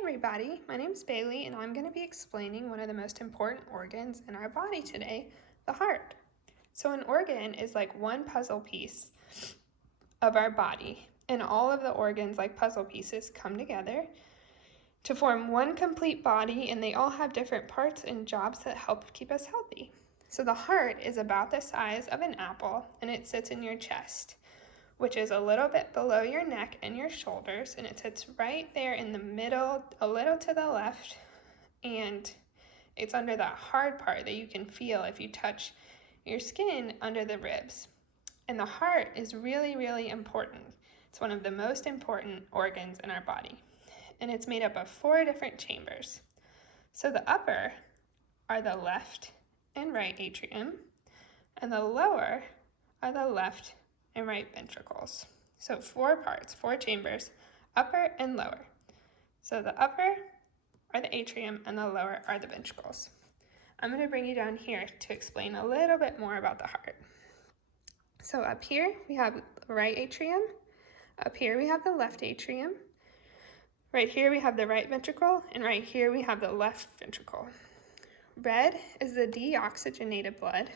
everybody, my name is Bailey and I'm going to be explaining one of the most important organs in our body today, the heart. So an organ is like one puzzle piece of our body, and all of the organs, like puzzle pieces, come together to form one complete body, and they all have different parts and jobs that help keep us healthy. So the heart is about the size of an apple and it sits in your chest, which is a little bit below your neck and your shoulders, and it sits right there in the middle, a little to the left, and it's under that hard part that you can feel if you touch your skin under the ribs. And the heart is really, really important. It's one of the most important organs in our body, and it's made up of 4 different chambers. So the upper are the left and right atrium, and the lower are the left and right ventricles. So 4 parts, 4 chambers, upper and lower. So the upper are the atrium and the lower are the ventricles. I'm going to bring you down here to explain a little bit more about the heart. So up here we have the right atrium, up here we have the left atrium, right here we have the right ventricle, and right here we have the left ventricle. Red is the deoxygenated blood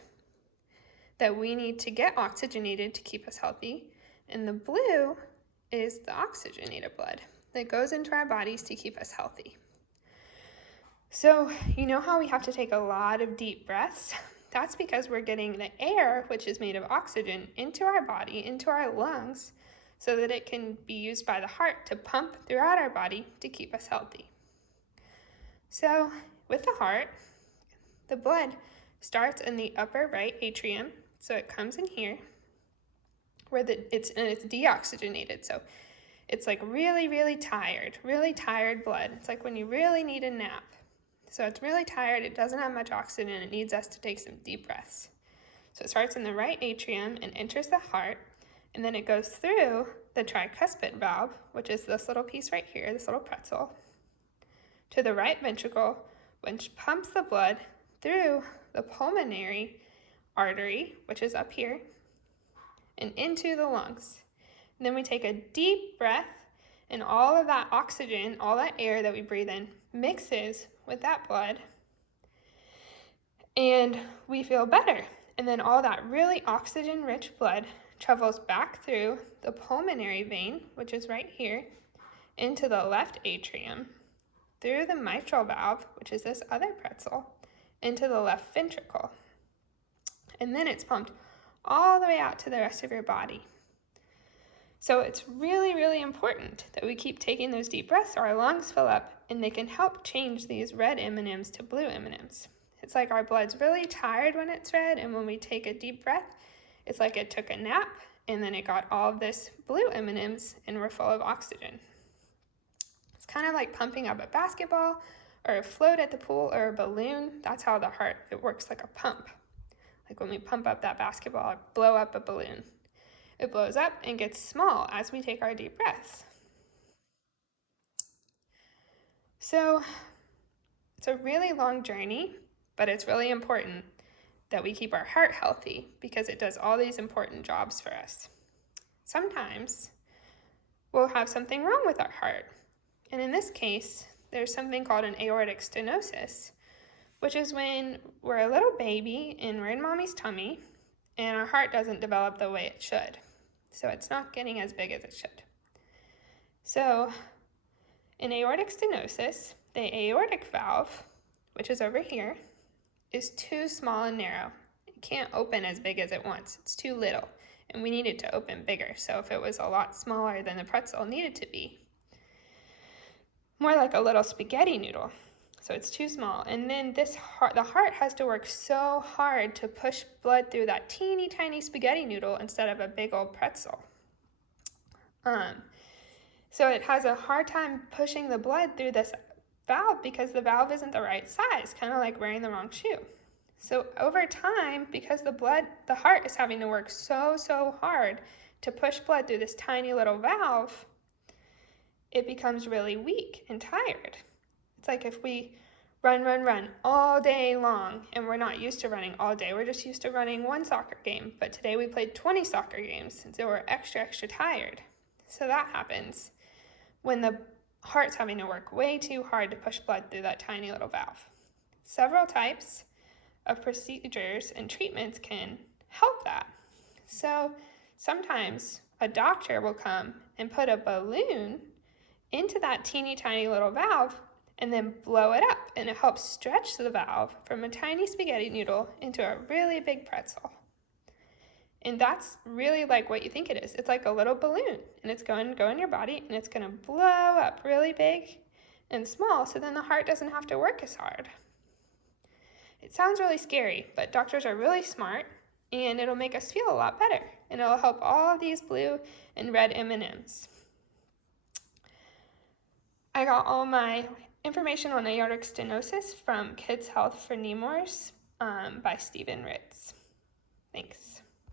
that we need to get oxygenated to keep us healthy, and the blue is the oxygenated blood that goes into our bodies to keep us healthy. So you know how we have to take a lot of deep breaths? That's because we're getting the air, which is made of oxygen, into our body, into our lungs, so that it can be used by the heart to pump throughout our body to keep us healthy. So with the heart, the blood starts in the upper right atrium. So it comes in here where it's deoxygenated. So it's like really, really tired blood. It's like when you really need a nap. So it's really tired, it doesn't have much oxygen, it needs us to take some deep breaths. So it starts in the right atrium and enters the heart, and then it goes through the tricuspid valve, which is this little piece right here, this little pretzel, to the right ventricle, which pumps the blood through the pulmonary artery, which is up here, and into the lungs. And then we take a deep breath, and all of that oxygen, all that air that we breathe in, mixes with that blood, and we feel better. And then all that really oxygen-rich blood travels back through the pulmonary vein, which is right here, into the left atrium, through the mitral valve, which is this other pretzel, into the left ventricle. And then it's pumped all the way out to the rest of your body. So it's really, really important that we keep taking those deep breaths so our lungs fill up, and they can help change these red M&Ms to blue M&Ms. It's like our blood's really tired when it's red, and when we take a deep breath, it's like it took a nap, and then it got all of this blue M&Ms, and we're full of oxygen. It's kind of like pumping up a basketball or a float at the pool or a balloon. That's how the heart, it works like a pump. Like when we pump up that basketball or blow up a balloon. It blows up and gets small as we take our deep breaths. So it's a really long journey, but it's really important that we keep our heart healthy because it does all these important jobs for us. Sometimes we'll have something wrong with our heart. And in this case, there's something called an aortic stenosis, which is when we're a little baby and we're in mommy's tummy and our heart doesn't develop the way it should. So it's not getting as big as it should. So in aortic stenosis, the aortic valve, which is over here, is too small and narrow. It can't open as big as it wants. It's too little, and we need it to open bigger. So if it was a lot smaller than the pretzel needed to be, more like a little spaghetti noodle. So it's too small. And then the heart has to work so hard to push blood through that teeny tiny spaghetti noodle instead of a big old pretzel. So it has a hard time pushing the blood through this valve because the valve isn't the right size, kind of like wearing the wrong shoe. So over time, because the heart is having to work so hard to push blood through this tiny little valve, it becomes really weak and tired. It's like if we run all day long, and we're not used to running all day. We're just used to running one soccer game, but today we played 20 soccer games, and so we're extra tired. So that happens when the heart's having to work way too hard to push blood through that tiny little valve. Several types of procedures and treatments can help that. So sometimes a doctor will come and put a balloon into that teeny tiny little valve and then blow it up, and it helps stretch the valve from a tiny spaghetti noodle into a really big pretzel. And that's really like what you think it is. It's like a little balloon, and it's going to go in your body, and it's going to blow up really big and small, so then the heart doesn't have to work as hard. It sounds really scary, but doctors are really smart, and it'll make us feel a lot better, and it'll help all these blue and red M&Ms. I got all my information on aortic stenosis from Kids Health for Nemours by Stephen Ritz. Thanks.